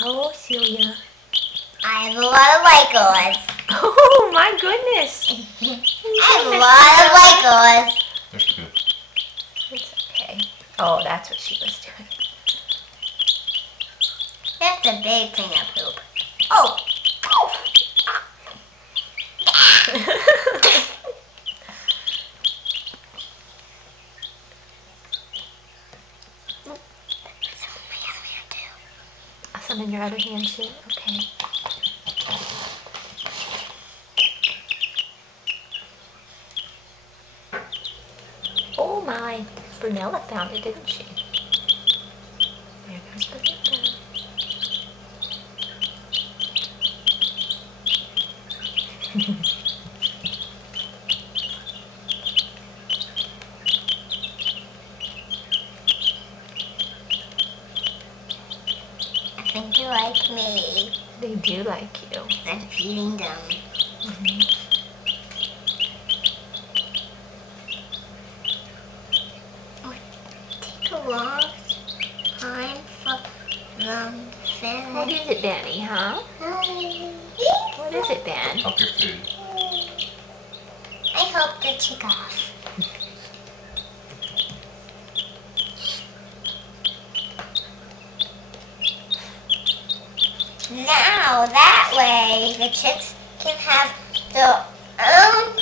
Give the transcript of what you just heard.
Oh, Celia. I have a lot of Legos. Oh, my goodness. I have a lot of Legos. There's poop. It's okay. Oh, that's what she was doing. That's a big thing of poop. Oh! Some in your other hand too? Okay. Oh my. Brunella found it, didn't she? There goes Brunella. I think they like me. They do like you. I'm feeding them. Oh, take a long time for them to finish. What is it, Benny, huh? What is it, Ben? Help your food. I hope they take off. Now that way the chicks can have their own